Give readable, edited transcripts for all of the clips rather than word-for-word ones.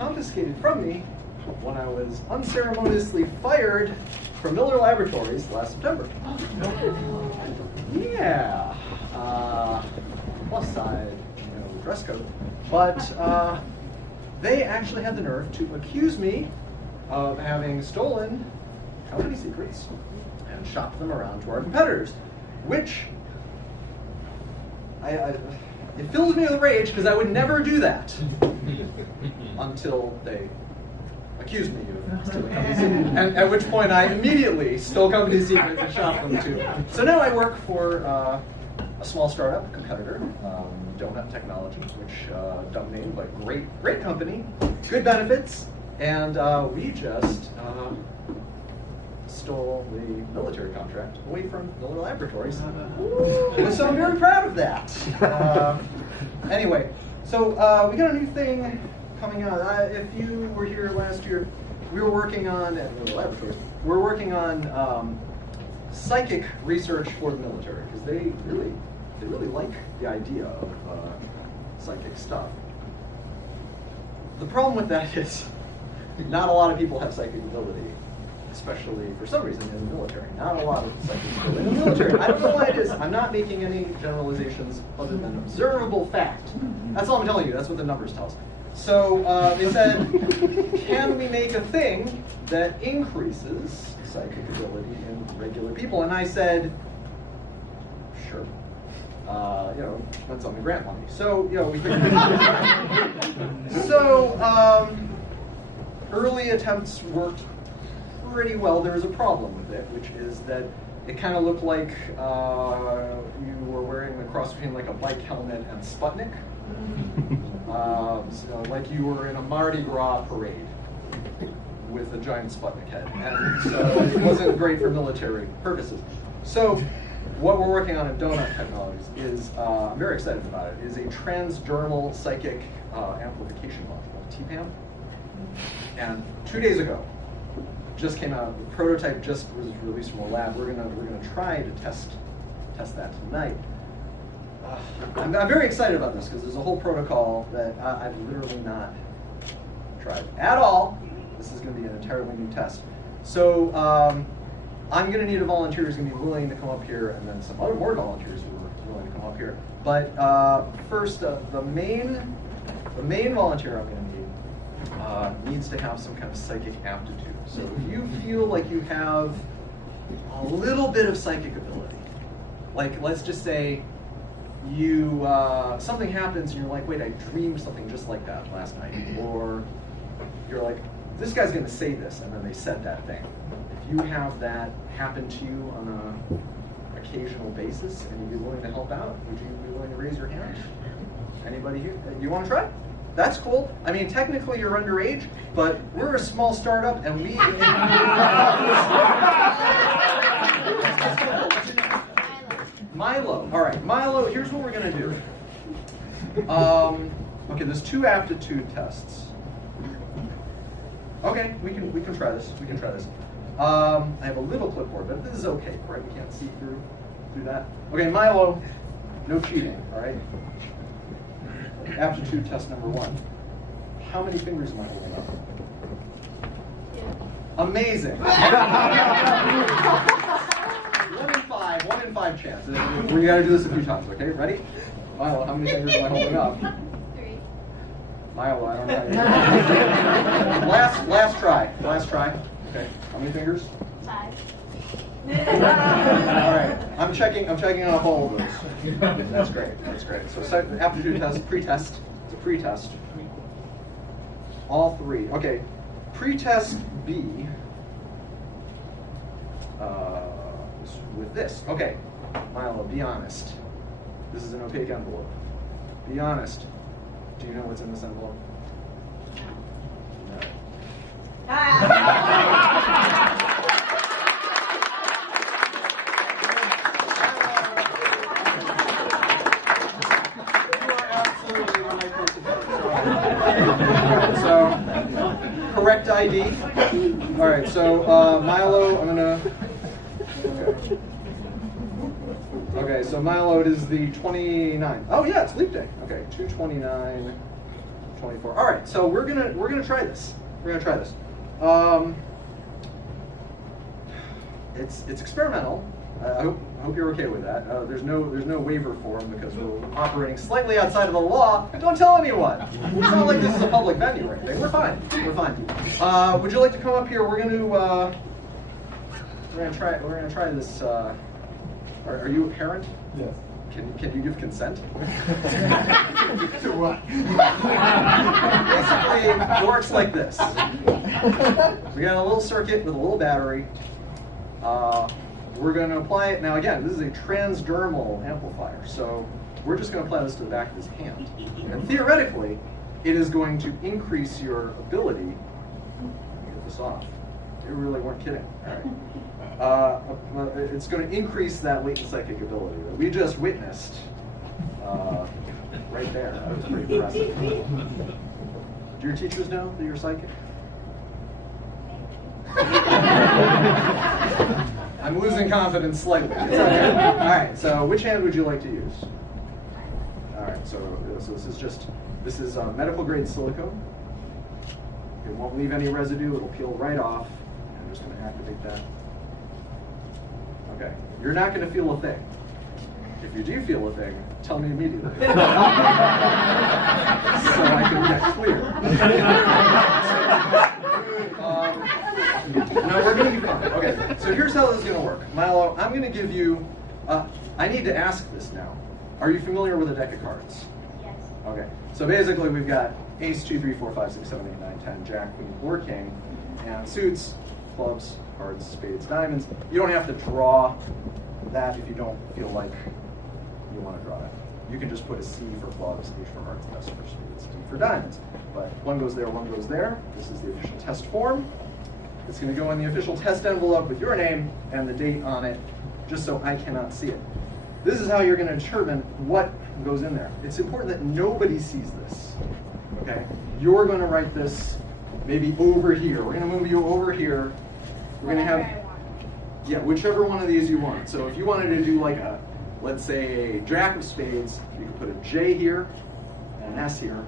confiscated from me when I was unceremoniously fired from Miller Laboratories last September. Yeah. Plus side, dress code. But they actually had the nerve to accuse me of having stolen company secrets and shopped them around to our competitors, which it fills me with rage because I would never do that until they accused me of stealing company secrets, and at which point I immediately stole company secrets and shopped them too. So now I work for a small startup competitor, Donut Technology, which dumb name, but great company, good benefits, and we just stole the military contract away from Miller Laboratories. So I'm very proud of that. Anyway, so we got a new thing coming out. If you were here last year, we were working on, at Miller Laboratories, we're working on psychic research for the military, because they really like the idea of psychic stuff. The problem with that is not a lot of people have psychic ability, especially for some reason in the military. Not a lot of psychic ability in the military. I don't know why it is. I'm not making any generalizations other than observable fact. That's all I'm telling you. That's what the numbers tell us. So they said, can we make a thing that increases psychic ability in regular people? And I said, sure. Depends on the grant money. So, we figured it out. So, early attempts worked pretty well. There was a problem with it, which is that it kind of looked like you were wearing the cross between like a bike helmet and Sputnik. Like you were in a Mardi Gras parade with a giant Sputnik head. And so it wasn't great for military purposes. So, what we're working on at Donut Technologies is, I'm very excited about it, is a transdermal psychic amplification module, TPAM. And 2 days ago, just came out, the prototype just was released from a lab. We're gonna try to test that tonight. I'm very excited about this because there's a whole protocol that I've literally not tried at all. This is gonna be an entirely new test. So, I'm going to need a volunteer who's going to be willing to come up here, and then some other more volunteers who are willing to come up here. But first, the main volunteer I'm going to need needs to have some kind of psychic aptitude. So if you feel like you have a little bit of psychic ability, like let's just say you something happens and you're like, wait, I dreamed something just like that last night, or you're like, this guy's going to say this, and then they said that thing. You have that happen to you on an occasional basis, and you'd be willing to help out, would you be willing to raise your hand? Anybody here? You want to try? That's cool. I mean, technically you're underage, but we're a small startup, and we... Milo. All right, Milo, here's what we're going to do. Okay, there's 2 aptitude tests. Okay, we can try this. We can try this. I have a little clipboard, but this is okay, right? We can't see through that. Okay, Milo, no cheating, all right? Aptitude test number 1. How many fingers am I holding up? Yeah. Amazing. 1 in 5 chance. We gotta do this a few times, okay? Ready? Milo, how many fingers am I holding up? 3. Milo, I don't know. Last try. Okay, how many fingers? 5. All right, I'm checking off all of those. That's great. So aptitude test, pre-test. It's a pre-test. All 3. Okay, pre-test B. With this. Okay, Milo, be honest. This is an opaque envelope. Be honest. Do you know what's in this envelope? No. So, correct ID. All right, so Milo, I'm gonna. Okay, so Milo, it is the 29th. Oh yeah, it's leap day. Okay, 2/29/20. 24. All right, so we're gonna try this. We're gonna try this. It's experimental. I hope you're okay with that. There's no waiver form because we're operating slightly outside of the law. Don't tell anyone. It's not like this is a public venue or anything. We're fine. We're fine. Would you like to come up here? We're gonna try this. Are you a parent? Yes. Can you give consent? To what? Basically, it works like this. We got a little circuit with a little battery. We're going to apply it. Now again, this is a transdermal amplifier, so we're just going to apply this to the back of his hand. And theoretically, it is going to increase your ability. Let me get this off. You really weren't kidding. All right. It's going to increase that latent psychic ability that we just witnessed right there. That was pretty impressive. Do your teachers know that you're psychic? I'm losing confidence slightly. It's okay. All right, so which hand would you like to use? All right, so this is medical grade silicone. It won't leave any residue. It'll peel right off. I'm just going to activate that. Okay, you're not going to feel a thing. If you do feel a thing, tell me immediately. So I can get clear. No, we're going to be fine. Okay, so here's how this is going to work. Milo, I'm going to give you, I need to ask this now. Are you familiar with a deck of cards? Yes. Okay, so basically we've got ace, 2, 3, 4, 5, 6, 7, 8, 9, 10, jack, queen, or king, and suits, clubs, hearts, spades, diamonds. You don't have to draw that if you don't feel like you want to draw that. You can just put a C for clubs, H for hearts, S for spades, D for diamonds. But one goes there, one goes there. This is the official test form. It's going to go in the official test envelope with your name and the date on it, just so I cannot see it. This is how you're going to determine what goes in there. It's important that nobody sees this. Okay? You're going to write this maybe over here. We're going to move you over here. We're going to have, yeah, whichever one of these you want. So if you wanted to do like a, let's say a jack of spades, you can put a J here and an S here,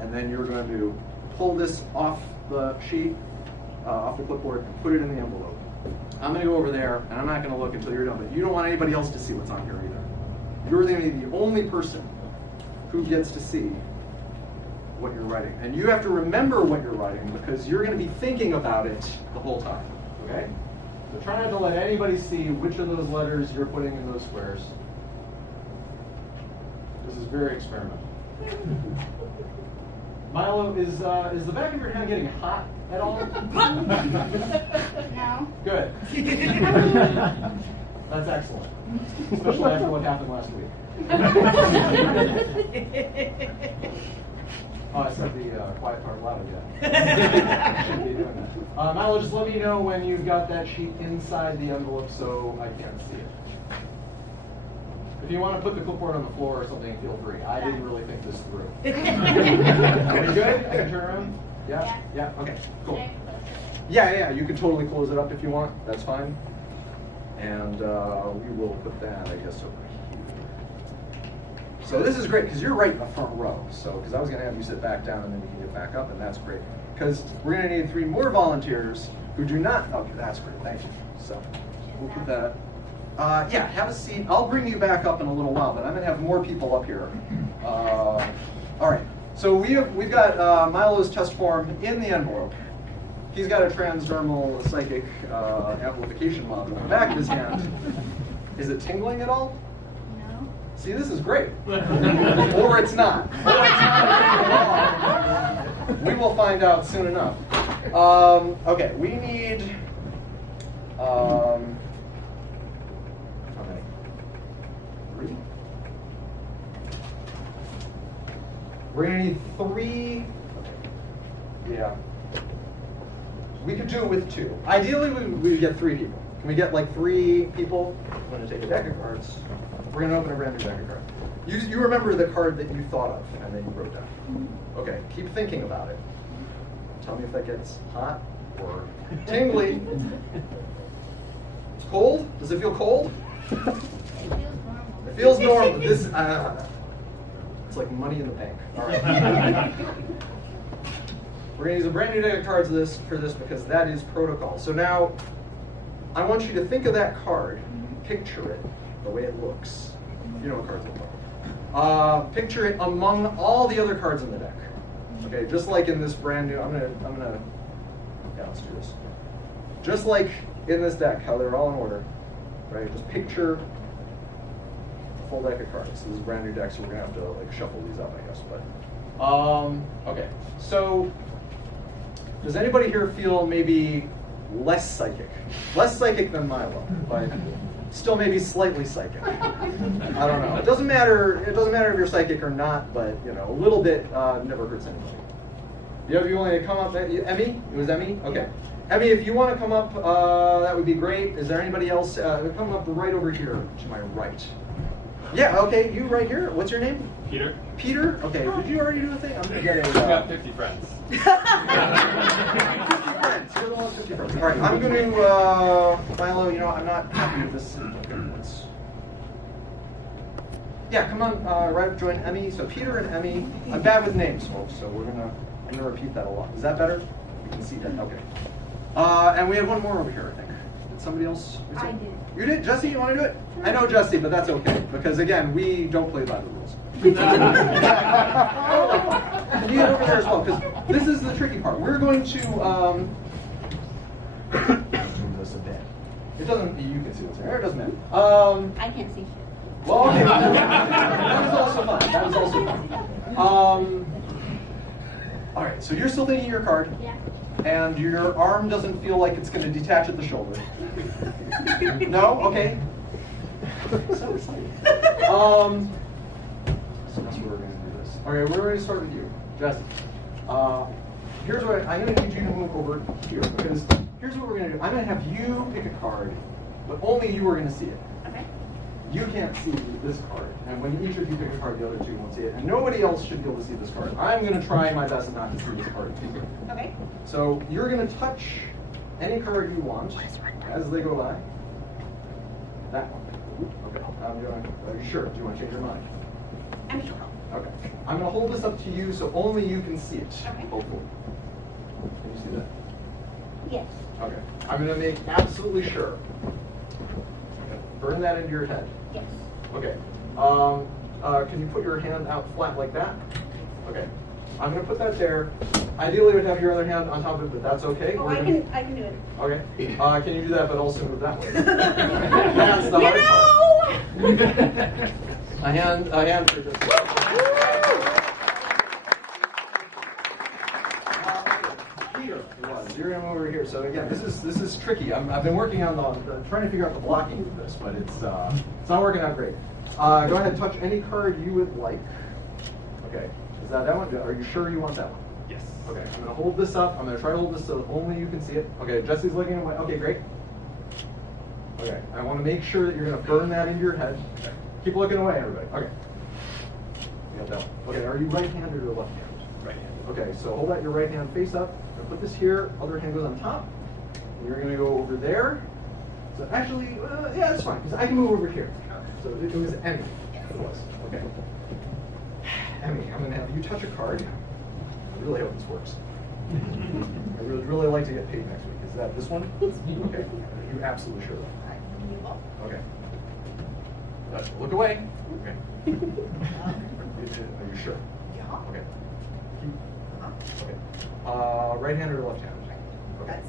and then you're going to pull this off the sheet, off the clipboard, and put it in the envelope. I'm going to go over there, and I'm not going to look until you're done, but you don't want anybody else to see what's on here either. You're going to be the only person who gets to see what you're writing. And you have to remember what you're writing because you're going to be thinking about it the whole time, okay? So try not to let anybody see which of those letters you're putting in those squares. This is very experimental. Milo, is the back of your hand getting hot at all? No. Good. That's excellent. Especially after what happened last week. Oh, I said the quiet part loud again. Shouldn't be doing that. Milo, just let me know when you've got that sheet inside the envelope so I can't see it. If you want to put the clipboard on the floor or something, feel free. I didn't really think this through. Are you good? I can turn around? Yeah? Yeah? Okay, cool. Yeah, you can totally close it up if you want. That's fine. And we will put that, I guess, over here. So this is great because you're right in the front row. So, because I was going to have you sit back down and then you can get back up, and that's great. Because we're going to need 3 more volunteers who do not. Okay, that's great. Thank you. So we'll put that. Yeah, have a seat. I'll bring you back up in a little while, but I'm going to have more people up here. All right. So we've got Milo's test form in the envelope. He's got a transdermal psychic amplification module in the back of his hand. Is it tingling at all? No. See, this is great. Or it's not. Or it's not at all. We will find out soon enough. Okay, we need. How many? 3? We're gonna need 3. Yeah. We could do it with 2. Ideally, we would get 3 people. Can we get like 3 people? I'm going to take a deck of cards. We're going to open a brand new deck of cards. You remember the card that you thought of and then you wrote down. Okay, keep thinking about it. Tell me if that gets hot or tingly. It's cold? Does it feel cold? It feels normal. It feels normal. This, It's like money in the bank. All right. We're going to use a brand new deck of cards for this because that is protocol. So now, I want you to think of that card, picture it, the way it looks. You know what cards look like. Picture it among all the other cards in the deck. Okay, just like in this brand new, yeah, let's do this. Just like in this deck, how they're all in order, right? Just picture a full deck of cards. This is a brand new deck, so we're gonna have to like shuffle these up, I guess. But okay. So, does anybody here feel maybe less psychic? Less psychic than Milo, but still maybe slightly psychic. I don't know. It doesn't matter. It doesn't matter if you're psychic or not, but you know, a little bit never hurts anybody. You know, if you want to come up, Emmy? It was Emmy? Okay. Emmy, if you want to come up, that would be great. Is there anybody else? Come up right over here to my right. Yeah, okay, you right here. What's your name? Peter. Peter? Okay, did you already do a thing? I'm going to get a... I've got 50 friends. 50 friends. You're the one with 50 friends. All right, I'm going to, Milo, you know, I'm not happy with this. Okay, yeah, come on, right up, join Emmy. So Peter and Emmy. I'm bad with names, folks, so I'm gonna repeat that a lot. Is that better? You can see that, okay. And we have one more over here, I think. Did somebody else? I did. You did? Jesse, you want to do it? I know Jesse, but that's okay, because again, we don't play by the rules. You get over there as well, because this is the tricky part. We're going to, move this a bit. It doesn't, you can see what's there, it doesn't matter. I can't see shit. Well, okay. That was also fun. That was also fun. All right, so you're still thinking your card. Yeah. And your arm doesn't feel like it's going to detach at the shoulder. No? Okay. So excited. So that's where we're going to do this. Okay, we're going to start with you, Jesse. Here's what I'm going to need you to move over here, because here's what we're going to do. I'm going to have you pick a card, but only you are going to see it. Okay. You can't see this card, and when each of you pick a card, the other two won't see it, and nobody else should be able to see this card. I'm going to try my best not to see this card. Okay. So you're going to touch any card you want as they go by. That one. Okay. Are you sure? Do you want to change your mind? I'm sure. Okay. I'm going to hold this up to you so only you can see it. Okay. Hopefully. Can you see that? Yes. Okay. I'm going to make absolutely sure. Okay. Burn that into your head. Yes. Okay. Can you put your hand out flat like that? Okay. I'm going to put that there. Ideally, I would have your other hand on top of it, but that's okay. Oh, I can do it. Okay. Can you do that, but also move that way? That's the hard part. A hand for this. Here it was. You're going to move over here. So again, this is tricky. I've been working on trying to figure out the blocking of this, but it's not working out great. Go ahead and touch any card you would like. Okay. Is that one? Are you sure you want that one? Yes. Okay, I'm going to hold this up. I'm going to try to hold this so that only you can see it. Okay, Jesse's looking away. Okay, great. Okay, I want to make sure that you're going to burn that into your head. Okay. Keep looking away, everybody. Okay. You got that one. Okay, are you right-handed or left-handed? Right-handed. Okay, so hold out your right hand face up. I'm going to put this here. Other hand goes on top. And you're going to go over there. So actually, yeah, that's fine, because I can move over here. So it was Emmy. It was. Okay. Emmy, I'm going to have you touch a card. I really hope this works. I would really like to get paid next week. Is that this one? Okay. Are you absolutely sure? Okay. Look away. Okay. Are you sure? Yeah. Okay. Okay. Right hand or left hand? Okay.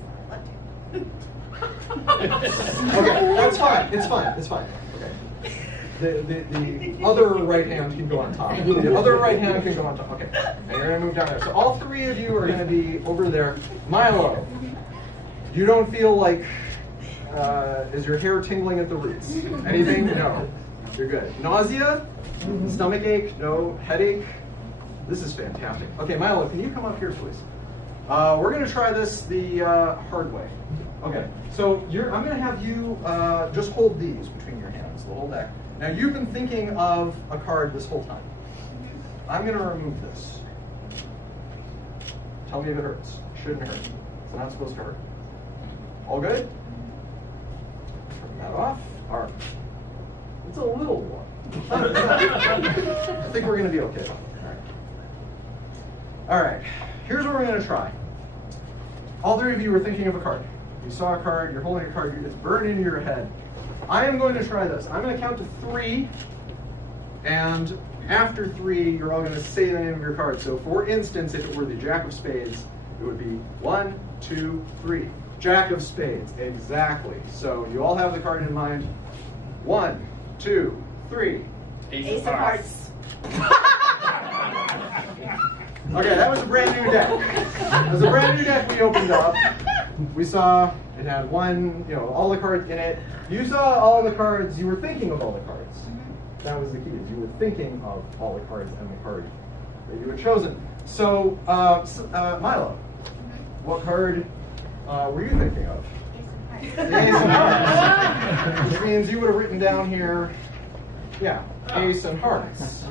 Okay, that's fine. It's fine. It's fine. Okay. The other right hand can go on top. The other right hand can go on top. Okay. And you're going to move down there. So all three of you are going to be over there. Milo, you don't feel like, is your hair tingling at the roots? Anything? No. You're good. Nausea? Stomach ache? No. Headache? This is fantastic. Okay, Milo, can you come up here, please? We're going to try this the hard way. Okay, so I'm going to have you just hold these between your hands, the whole deck. Now, you've been thinking of a card this whole time. I'm going to remove this. Tell me if it hurts. It shouldn't hurt. It's not supposed to hurt. All good? Turn that off. All right. It's a little warm. I think we're going to be okay. All right, here's what we're going to try. All three of you are thinking of a card. You saw a card, you're holding a card, it's burned into your head. I am going to try this. I'm going to count to 3, and after 3, you're all going to say the name of your card. So for instance, if it were the Jack of Spades, it would be 1, 2, 3. Jack of Spades, exactly. So you all have the card in mind. 1, 2, 3. Ace of Hearts. Okay, that was a brand new deck. That was a brand new deck we opened up. We saw it had all the cards in it. You saw all the cards, you were thinking of all the cards. That was the key, is you were thinking of all the cards and the card that you had chosen. So, Milo, what card were you thinking of? The Ace of Hearts. Which means you would have written down here, Ace and Hearts.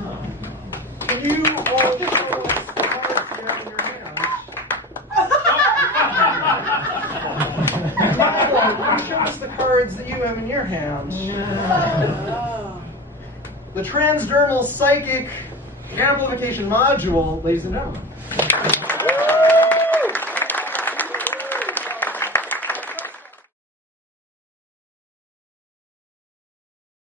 Can you all show us the cards you have in your hands? Milo, can you show us the cards that you have in your hands? The transdermal psychic amplification module, ladies and gentlemen.